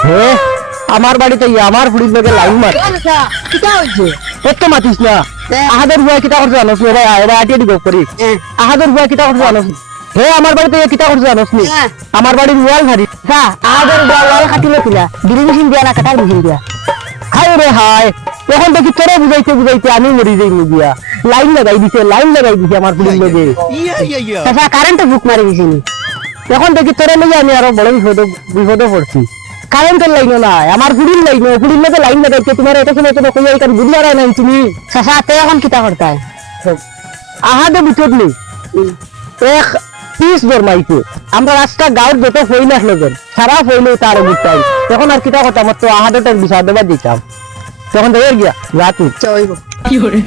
হে আমার বাড়িতে আমার ফুড়ির লগে লাইন মার কিটা হইছে এত মাতিস না আহাদের বুয়া কিটা করছে জানোস নি এরা আটিয়ে দিব করি আহাদের বুয়া কিটা করছে জানোস হে আমার বাড়িতে কিটা করছে জানোস নি আমার বাড়ির ওয়াল ভারি আহাদের ওয়াল কাটিলে কিলা ড্রিল মেশিন দিয়া না কাটার মেশিন দিয়া হাই রে হাই এখন দেখি তোরে বুঝাইতে বুঝাইতে আমি মরি যাই মুদিয়া লাইন লাগাই দিছে আমার ফুড়ির লগে চাচা কারেন্টে ফুক মারি দিছে নি এখন দেখি তোরে লগে আমি আরো বড় বিপদে পড়ছি কারেন্টের লাইন নাই আমার ফুড়ির লাইন ফুড়ির লগে লাইন লাগাইতে তোমার এটা শুনে তো কই এখানে বুঝ মারাই নাই তুমি চাচা তে এখন কিটা করতাই আহাদে বুঝত নি এক পিস বরমাইছে আমরা রাস্তা গাঁর যত ফইল আসলো যেন সারা ফইলে তার বুঝতাই তখন আর কিটা কথা মতো আহাদেটার বিষয় দেবার দিতাম তখন দেখে গিয়া রাত চইব কি করে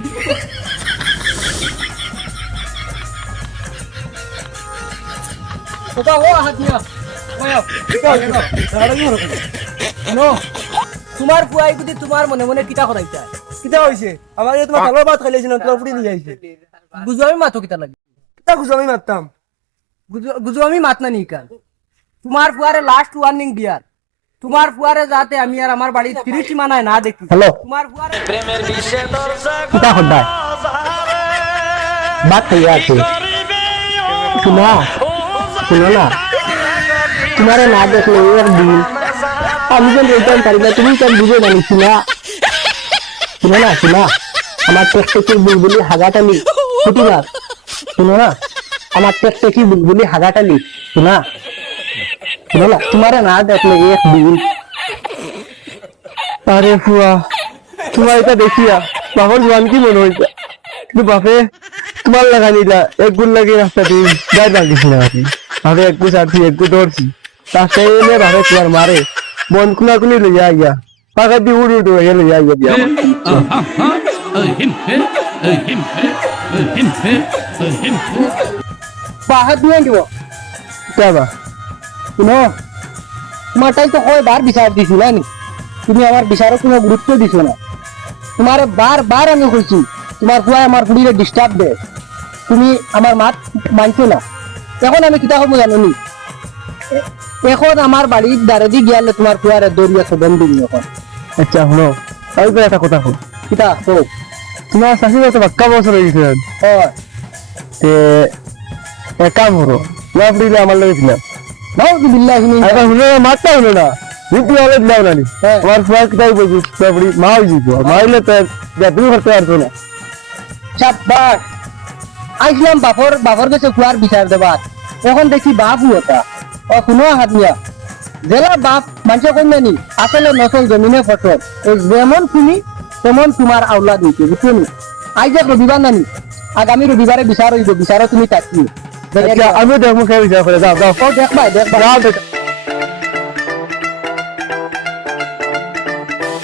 তোমার ফুয়াই যদি তোমার মনে মনে কিতা করাইতা কিটা হইছে আমার এই তোমার ভালো ভাত খাইলেছিল তোমার পুরি নিয়ে আইছে বুঝো আমি মাতো কিতা লাগে কিটা খুশি আমি মারতাম বুঝো আমি মাত না নি কাল তোমার ফুয়ারে লাস্ট ওয়ার্নিং দিয়ার তোমার ফুয়ারে যাতে আমি আর আমার বাড়ি তিরিশ মানায় না দেখি হ্যালো তোমার ফুয়ারে কিটা হড্ডা বাত খাইয়া আছে শুনো না তোমারে না দেখলে এক দিন আমি যেন রিটার্ন পারি না তুমি কেন বুঝে জানি শোনা আমার টেকটেকি বুলবুলি হাগাটালি ছুটি না শুনো না আমার টেকটেকি বুলবুলি হাগাটালি শোনা না তোমারে না দেখলে এক দিন আরে ফুয়া তোমার এটা দেখিয়া বাবার জোয়ান কি মনে হয়েছে কিন্তু বাপে তোমার লাগা নিলা এক গুণ লাগে রাস্তা দিয়ে যাই লাগিস না আপনি ভাবে এক গুছ আছি এক গুণ ধরছি রাস্তায় এলে ভাবে তোমার মারে বন খুলা খুলি লইয়া আইয়া পাকা দিয়ে উড়ে উড়ে লইয়া আইয়া দিয়া পাহাড় দিয়ে দিব যাবা শুনো তোমারটাই তো কয় বার বিচার দিছি না নি তুমি আমার বিচারও কোনো গুরুত্ব দিছো না তোমার বার আমি কইছি তোমার ফুয়া আমার ফুড়িরে ডিস্টার্ব দেয় তুমি আমার মাত মানছো না এখন আমি কিতা হবো জানো নি এখন আমার বাড়ির দ্বারে দি গিয়ালে তোমার ফুয়ারে দরিয়া সদন দিন এখন আচ্ছা শুনো তাই তো একটা কথা হোক কিতা হোক তোমার শাশুড়ি তো বাক্কা বছর হয়ে গেছে তে এক কাম করো তোমার ফুড়িলে আমার লগে ছিলাম নাও কি বিল্লাহি এখন শুনে মাতটা হলো না রুটি হলে দিলাম না আমার ফুয়া কিতাই বলছি তোমার ফুড়ি মা হয়ে যেত মাইলে তো তুমি করতে পারছো না চাপ্পাস আইসলাম বাপর কাছে কুয়ার বিচার দেবার এখন দেখি বাপু ওটা ও কোনো হাত নিয়া জেলা বাপ মানুষ কন্যা নি আসলে নসল জমিনে ফসল যেমন তুমি তেমন তোমার আওলাদ নিতে বুঝছো নি আজ এক রবিবার নানি আগামী রবিবারে বিচার হইব বিচারও তুমি থাকি আমিও দেখবো খেয়ে বিচার করে যাও দেখবা